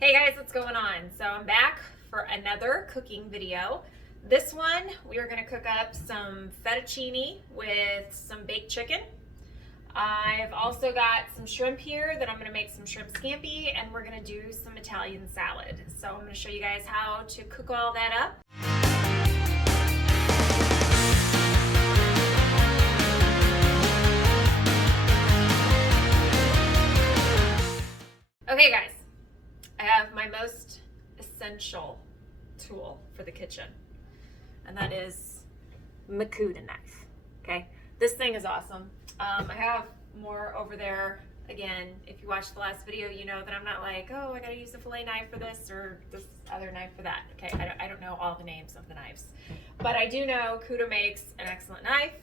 Hey guys, what's going on? So I'm back for another cooking video. This one, we are gonna cook up some fettuccine with some baked chicken. I've also got some shrimp here that I'm gonna make some shrimp scampi, and we're gonna do some Italian salad. So I'm gonna show you guys how to cook all that up. Okay guys, I have my most essential tool for the kitchen, and that is my Cuda knife. Okay, this thing is awesome. I have more over there. Again, if you watched the last video, you know that I'm not like, oh, I gotta use a fillet knife for this or this other knife for that. Okay, I don't know all the names of the knives, but I do know Cuda makes an excellent knife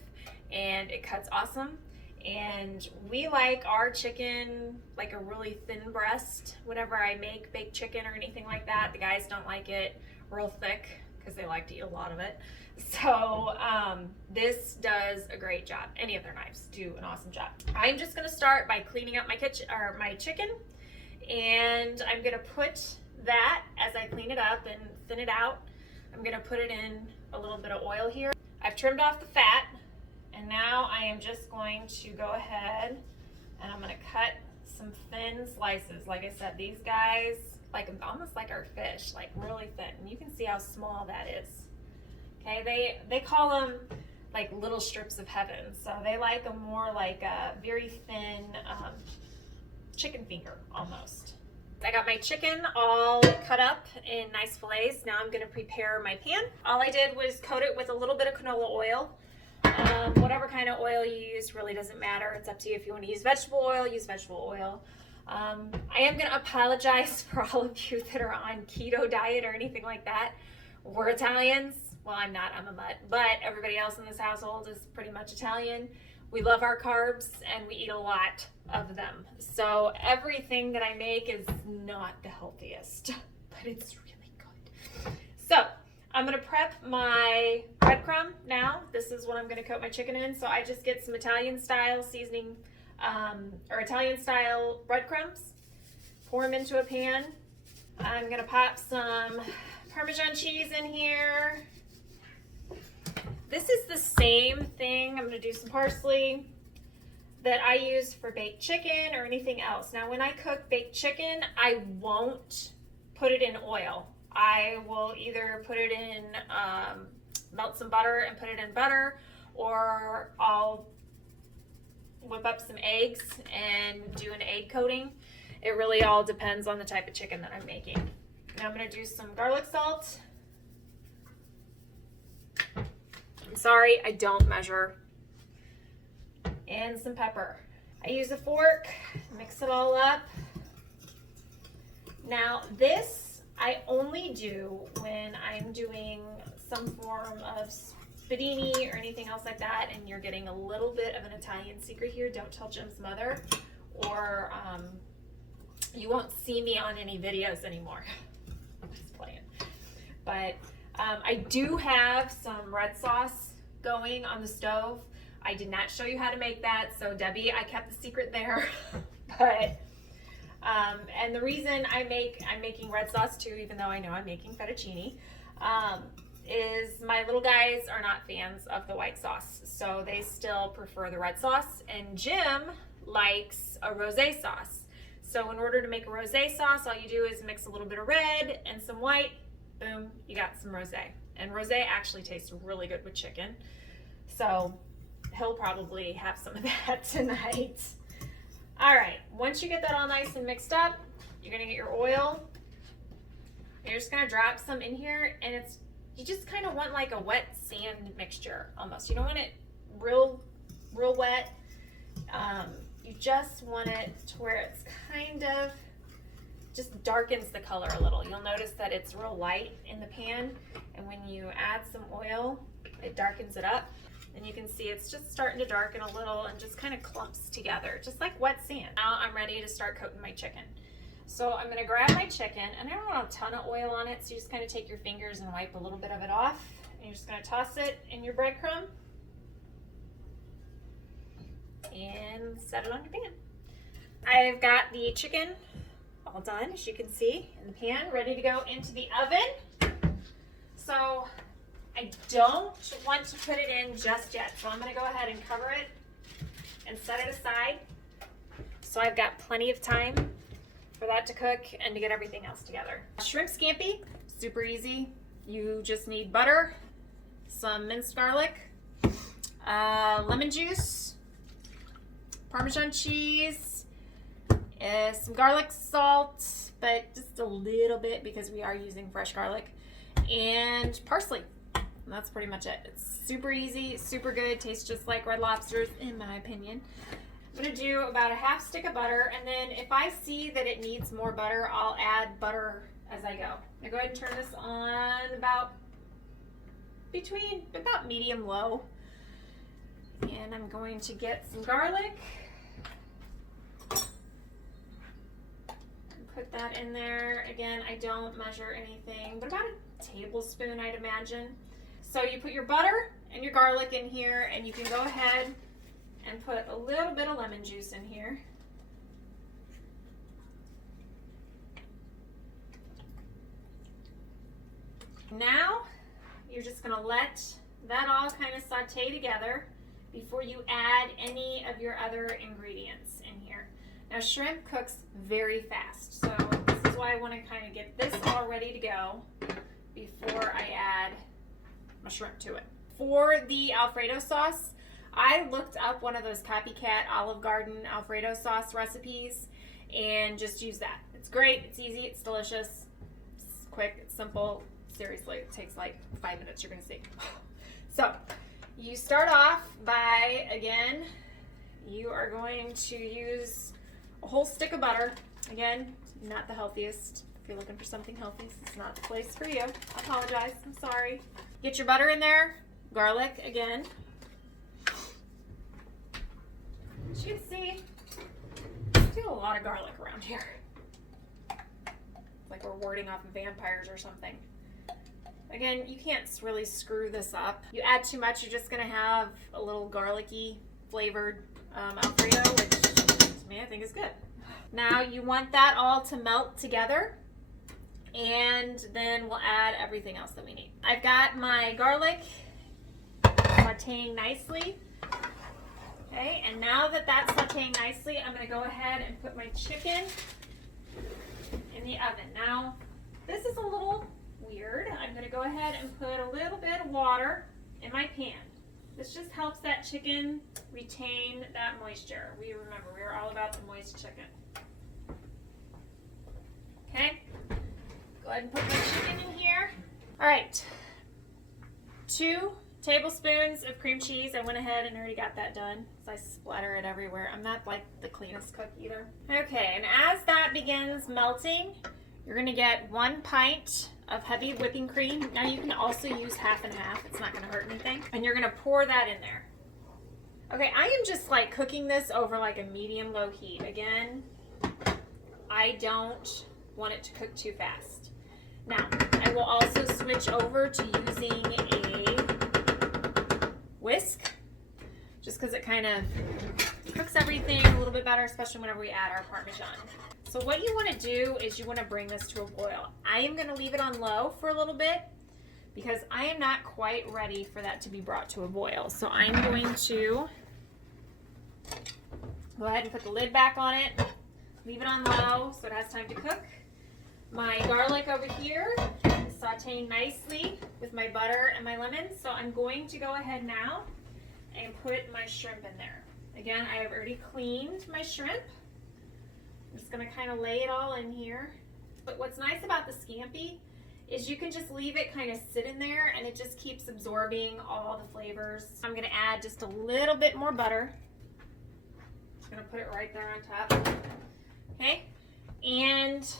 and it cuts awesome. And we like our chicken like a really thin breast. Whenever I make baked chicken or anything like that, the guys don't like it real thick because they like to eat a lot of it. So this does a great job. Any of their knives do an awesome job. I'm just gonna start by cleaning up my kitchen or my chicken, and I'm gonna put that as I clean it up and thin it out. I'm gonna put it in a little bit of oil here. I've trimmed off the fat. And now I am just going to go ahead and I'm going to cut some thin slices. Like I said, these guys, like almost like our fish, like really thin. And you can see how small that is. Okay, they call them like little strips of heaven. So they like a more like a very thin chicken finger almost. I got my chicken all cut up in nice fillets. Now I'm going to prepare my pan. All I did was coat it with a little bit of canola oil. Whatever kind of oil you use really doesn't matter. It's up to you. If you want to use vegetable oil, use vegetable oil. I am going to apologize for all of you that are on keto diet or anything like that. We're Italians. Well, I'm not. I'm a mutt. But everybody else in this household is pretty much Italian. We love our carbs and we eat a lot of them. So everything that I make is not the healthiest, but it's really good. So I'm gonna prep my breadcrumb now. This is what I'm gonna coat my chicken in. So I just get some Italian style seasoning or Italian style breadcrumbs, pour them into a pan. I'm gonna pop some Parmesan cheese in here. This is the same thing. I'm gonna do some parsley that I use for baked chicken or anything else. Now when I cook baked chicken, I won't put it in oil. I will either put it in, melt some butter and put it in butter, or I'll whip up some eggs and do an egg coating. It really all depends on the type of chicken that I'm making. Now I'm gonna do some garlic salt. I'm sorry, I don't measure. And some pepper. I use a fork, mix it all up. Now this I only do when I'm doing some form of spadini or anything else like that, and you're getting a little bit of an Italian secret here. Don't tell Jim's mother, or you won't see me on any videos anymore. I'm just playing. But I do have some red sauce going on the stove. I did not show you how to make that, so Debbie, I kept the secret there. But and the reason I'm making red sauce too, even though I know I'm making fettuccine, is my little guys are not fans of the white sauce. So they still prefer the red sauce, and Jim likes a rosé sauce. So in order to make a rosé sauce, all you do is mix a little bit of red and some white, boom, you got some rosé. And rosé actually tastes really good with chicken. So he'll probably have some of that tonight. All right, once you get that all nice and mixed up, you're gonna get your oil. You're just gonna drop some in here, and you just kind of want like a wet sand mixture almost. You don't want it real wet. You just want it to where it's kind of just darkens the color a little. You'll notice that it's real light in the pan, and when you add some oil, it darkens it up. And you can see it's just starting to darken a little and just kind of clumps together, just like wet sand. Now I'm ready to start coating my chicken. So I'm gonna grab my chicken, and I don't want a ton of oil on it, so you just kind of take your fingers and wipe a little bit of it off. And you're just gonna toss it in your breadcrumb and set it on your pan. I've got the chicken all done, as you can see, in the pan, ready to go into the oven. So I don't want to put it in just yet, so I'm going to go ahead and cover it and set it aside. So I've got plenty of time for that to cook and to get everything else together. Shrimp scampi, super easy. You just need butter, some minced garlic, lemon juice, Parmesan cheese, some garlic salt, but just a little bit because we are using fresh garlic, and parsley. And that's pretty much it. It's super easy, super good, tastes just like Red Lobster's in my opinion. I'm gonna do about a half stick of butter, and then if I see that it needs more butter, I'll add butter as I go. Now go ahead and turn this on about medium low. And I'm going to get some garlic. Put that in there. Again, I don't measure anything, but about a tablespoon, I'd imagine. So you put your butter and your garlic in here, and you can go ahead and put a little bit of lemon juice in here. Now, you're just gonna let that all kind of saute together before you add any of your other ingredients in here. Now, shrimp cooks very fast, so this is why I want to kind of get this all ready to go before I add my shrimp to it. For the Alfredo sauce, I looked up one of those copycat Olive Garden Alfredo sauce recipes and just use that. It's great, it's easy, it's delicious, it's quick, it's simple. Seriously, it takes like 5 minutes, you're gonna see. So, you start off by, again, you are going to use a whole stick of butter. Again, not the healthiest. If you're looking for something healthy, this is not the place for you. I apologize, I'm sorry. Get your butter in there, garlic again. As you can see, I do a lot of garlic around here. It's like we're warding off vampires or something. Again, you can't really screw this up. You add too much, you're just gonna have a little garlicky flavored Alfredo, which to me I think is good. Now you want that all to melt together, and then we'll add everything else that we need. I've got my garlic sauteing nicely. Okay, and now that that's sauteing nicely, I'm gonna go ahead and put my chicken in the oven. Now, this is a little weird. I'm going to go ahead and put a little bit of water in my pan. This just helps that chicken retain that moisture. Remember, we are all about the moist chicken. Okay, go ahead and put my chicken in here. All right, 2 tablespoons of cream cheese. I went ahead and already got that done, so I splatter it everywhere. I'm not like the cleanest cook either. Okay, and as that begins melting, you're going to get 1 pint of heavy whipping cream. Now you can also use half and half. It's not going to hurt anything. And you're going to pour that in there. Okay, I am just like cooking this over like a medium-low heat. Again, I don't want it to cook too fast. Now, I will also switch over to using a whisk, just because it kind of cooks everything a little bit better, especially whenever we add our Parmesan. So what you want to do is you want to bring this to a boil. I am going to leave it on low for a little bit because I am not quite ready for that to be brought to a boil. So I'm going to go ahead and put the lid back on it, leave it on low so it has time to cook. My garlic over here is sauteing nicely with my butter and my lemon. So I'm going to go ahead now and put my shrimp in there. Again, I have already cleaned my shrimp. I'm just going to kind of lay it all in here. But what's nice about the scampi is you can just leave it kind of sit in there and it just keeps absorbing all the flavors. I'm going to add just a little bit more butter. I'm going to put it right there on top. Okay, and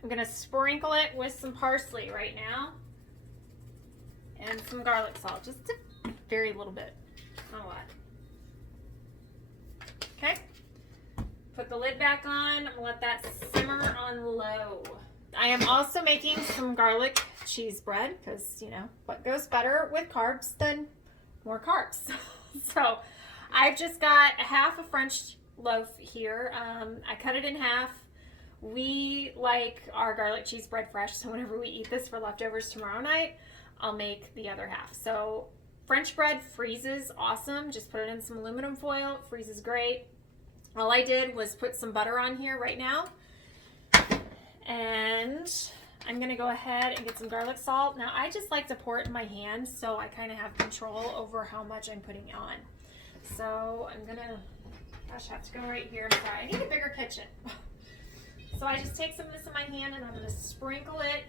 I'm going to sprinkle it with some parsley right now and some garlic salt, just a very little bit, not a lot. Okay. Put the lid back on. I'm gonna let that simmer on low. I am also making some garlic cheese bread because, you know, what goes better with carbs than more carbs? So I've just got a half a French loaf here. I cut it in half We like our garlic cheese bread fresh, so whenever we eat this for leftovers tomorrow night, I'll make the other half. So French bread freezes awesome. Just put it in some aluminum foil. It freezes great. All I did was put some butter on here right now. And I'm going to go ahead and get some garlic salt. Now, I just like to pour it in my hand so I kind of have control over how much I'm putting on. So I'm going to, gosh, I have to go right here. I'm sorry. I need a bigger kitchen. So I just take some of this in my hand and I'm going to sprinkle it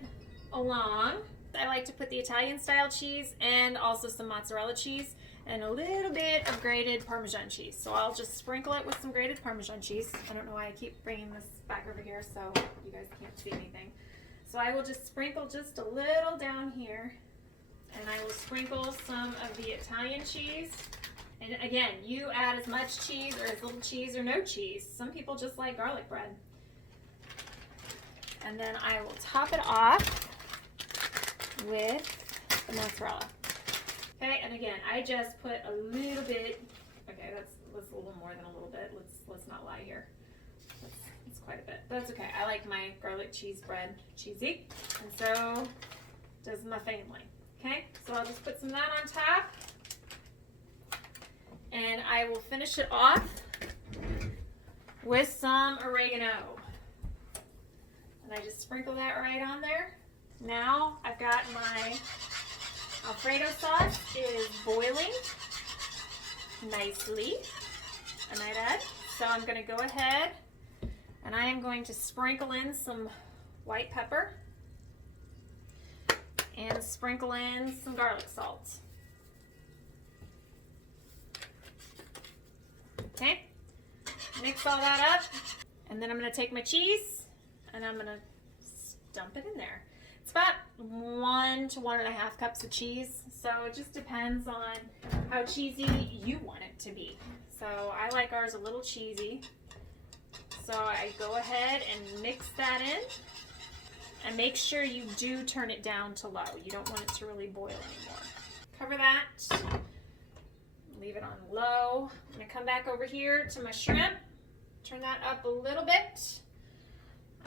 along. I like to put the Italian style cheese and also some mozzarella cheese and a little bit of grated Parmesan cheese. So I'll just sprinkle it with some grated Parmesan cheese. I don't know why I keep bringing this back over here so you guys can't see anything. So I will just sprinkle just a little down here, and I will sprinkle some of the Italian cheese. And again, you add as much cheese or as little cheese or no cheese. Some people just like garlic bread. And then I will top it off with the mozzarella. Okay, and again, I just put a little bit. Okay, that's a little more than a little bit. Let's not lie here. That's quite a bit. That's okay. I like my garlic cheese bread cheesy, and so does my family. Okay, so I'll just put some of that on top, and I will finish it off with some oregano. And I just sprinkle that right on there. Now I've got my Alfredo sauce is boiling nicely, I might add. So I'm going to go ahead and I am going to sprinkle in some white pepper and sprinkle in some garlic salt. Okay, mix all that up, and then I'm going to take my cheese and I'm going to dump it in there. It's about 1 to 1.5 cups of cheese, so it just depends on how cheesy you want it to be. So I like ours a little cheesy. So I go ahead and mix that in, and make sure you do turn it down to low. You don't want it to really boil anymore. Cover that, leave it on low. I'm gonna come back over here to my shrimp, turn that up a little bit.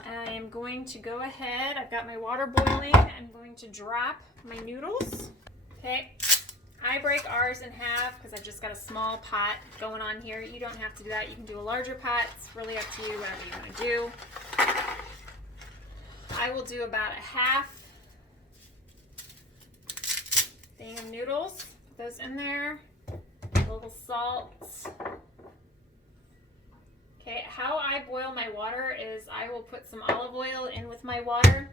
I am going to go ahead, I've got my water boiling, I'm going to drop my noodles. Okay, I break ours in half because I've just got a small pot going on here. You don't have to do that, you can do a larger pot, it's really up to you, whatever you want to do. I will do about a half thing of noodles, put those in there, a little salt. Okay, how I boil my water is I will put some olive oil in with my water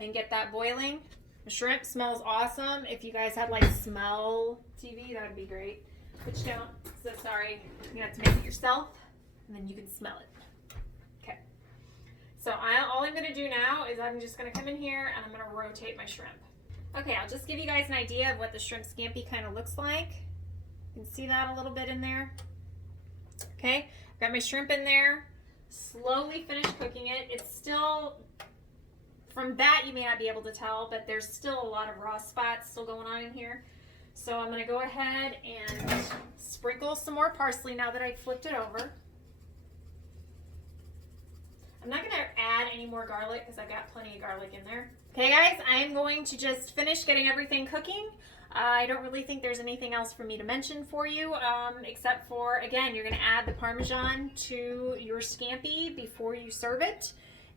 and get that boiling. The shrimp smells awesome. If you guys had like smell TV, that would be great. But you don't, so sorry. You have to make it yourself and then you can smell it. Okay, so all I'm gonna do now is I'm just gonna come in here and I'm gonna rotate my shrimp. Okay, I'll just give you guys an idea of what the shrimp scampi kind of looks like. You can see that a little bit in there. Okay, got my shrimp in there, slowly finished cooking it. It's still, from that you may not be able to tell, but there's still a lot of raw spots still going on in here. So I'm going to go ahead and sprinkle some more parsley now that I've flipped it over. I'm not going to add any more garlic because I've got plenty of garlic in there. Okay guys, I am going to just finish getting everything cooking. I don't really think there's anything else for me to mention for you, except for, again, you're going to add the Parmesan to your scampi before you serve it.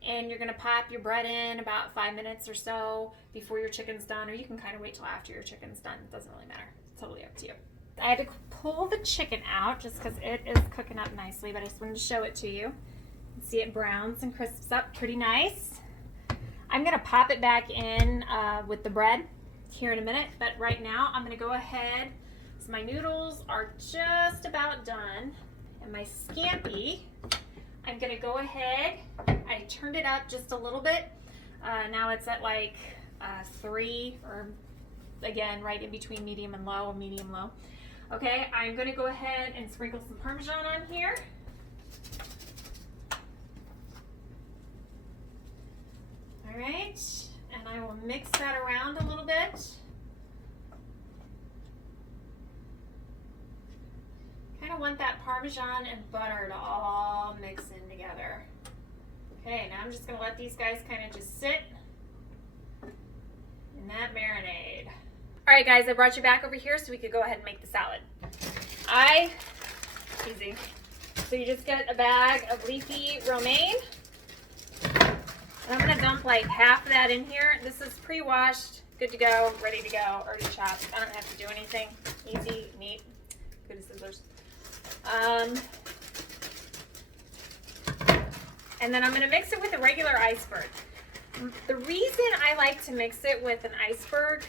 And you're going to pop your bread in about 5 minutes or so before your chicken's done, or you can kind of wait till after your chicken's done. It doesn't really matter. It's totally up to you. I had to pull the chicken out just because it is cooking up nicely, but I just wanted to show it to you. See, it browns and crisps up pretty nice. I'm going to pop it back in with the bread here in a minute, but right now I'm going to go ahead, so my noodles are just about done, and my scampi, I'm going to go ahead, I turned it up just a little bit, now it's at like 3, or again right in between medium and low, medium low. Okay, I'm going to go ahead and sprinkle some Parmesan on here. All right, and I will mix that around a little bit. Kind of want that Parmesan and butter to all mix in together. Okay, now I'm just gonna let these guys kind of just sit in that marinade. All right, guys, I brought you back over here so we could go ahead and make the salad. Easy. So you just get a bag of leafy romaine. And I'm gonna dump like half of that in here. This is pre-washed, good to go, ready to go, already chopped. I don't have to do anything. Easy, neat, good as scissors. And then I'm gonna mix it with a regular iceberg. The reason I like to mix it with an iceberg,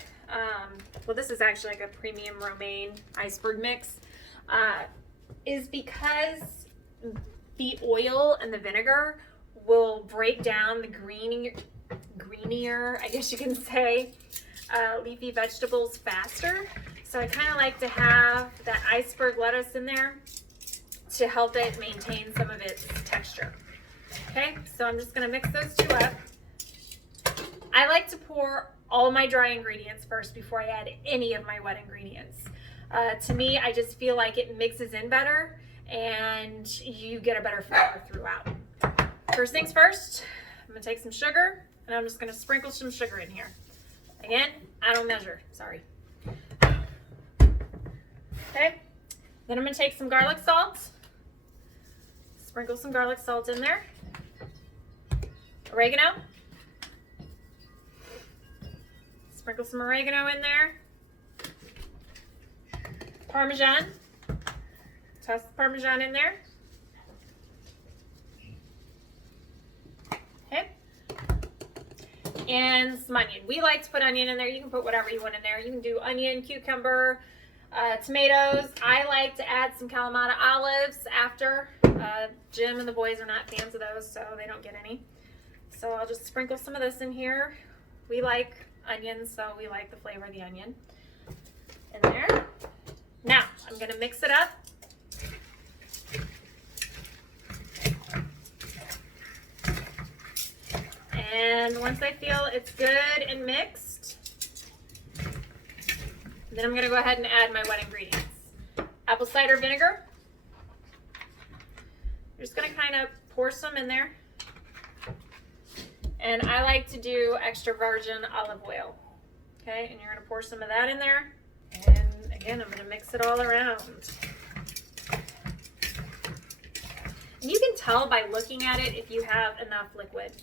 well, this is actually like a premium romaine iceberg mix, is because the oil and the vinegar will break down the greenier, I guess you can say, leafy vegetables faster. So I kind of like to have that iceberg lettuce in there to help it maintain some of its texture. Okay, so I'm just gonna mix those two up. I like to pour all my dry ingredients first before I add any of my wet ingredients. To me, I just feel like it mixes in better and you get a better flavor throughout. First things first, I'm gonna take some sugar and I'm just gonna sprinkle some sugar in here. Again, I don't measure, sorry. Okay, then I'm gonna take some garlic salt, sprinkle some garlic salt in there, oregano, sprinkle some oregano in there, Parmesan, toss the Parmesan in there. Okay, and some onion. We like to put onion in there. You can put whatever you want in there. You can do onion, cucumber, tomatoes. I like to add some Kalamata olives after. Jim and the boys are not fans of those, so they don't get any. So I'll just sprinkle some of this in here. We like onions, so we like the flavor of the onion in there. Now, I'm gonna mix it up. And once I feel it's good and mixed, then I'm gonna go ahead and add my wet ingredients. Apple cider vinegar. I'm just gonna kind of pour some in there. And I like to do extra virgin olive oil. Okay, and you're gonna pour some of that in there. And again, I'm gonna mix it all around. And you can tell by looking at it if you have enough liquid.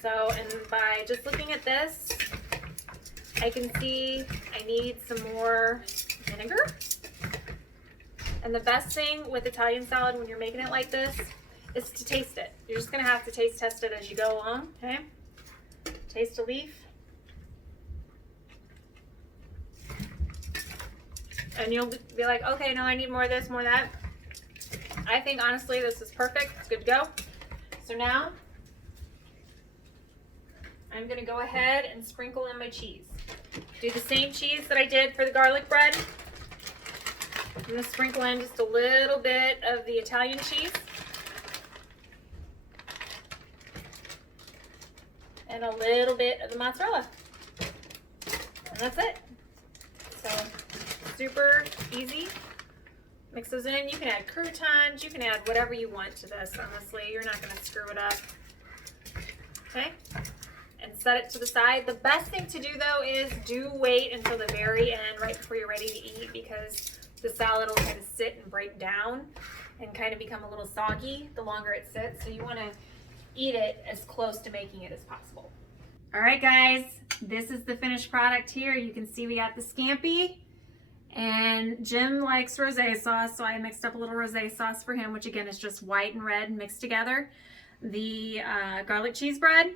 So, and by just looking at this, I can see I need some more vinegar. And the best thing with Italian salad when you're making it like this is to taste it. You're just gonna have to taste test it as you go along, okay? Taste a leaf. And you'll be like, okay, no, I need more of this, more of that. I think honestly this is perfect, it's good to go. So now, I'm gonna go ahead and sprinkle in my cheese. Do the same cheese that I did for the garlic bread. I'm gonna sprinkle in just a little bit of the Italian cheese. And a little bit of the mozzarella. And that's it. So, super easy. Mix those in. You can add croutons. You can add whatever you want to this, honestly. You're not gonna screw it up. Okay? And set it to the side. The best thing to do though is do wait until the very end, right before you're ready to eat, because the salad will kind of sit and break down and kind of become a little soggy the longer it sits. So you want to eat it as close to making it as possible. All right, guys, this is the finished product here. You can see we got the scampi, and Jim likes rosé sauce, so I mixed up a little rosé sauce for him, which again is just white and red mixed together. The garlic cheese bread,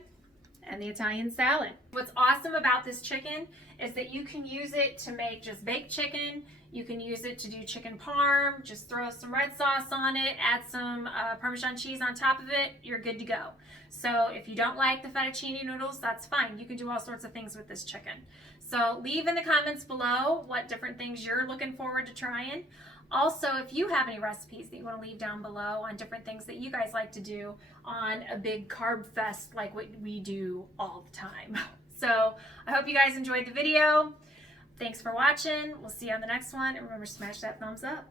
and the Italian salad. What's awesome about this chicken is that you can use it to make just baked chicken. You can use it to do chicken parm, just throw some red sauce on it, add some Parmesan cheese on top of it, you're good to go. So if you don't like the fettuccine noodles, that's fine. You can do all sorts of things with this chicken. So leave in the comments below what different things you're looking forward to trying. Also, if you have any recipes that you want to leave down below on different things that you guys like to do on a big carb fest like what we do all the time. So I hope you guys enjoyed the video. Thanks for watching. We'll see you on the next one. And remember, smash that thumbs up.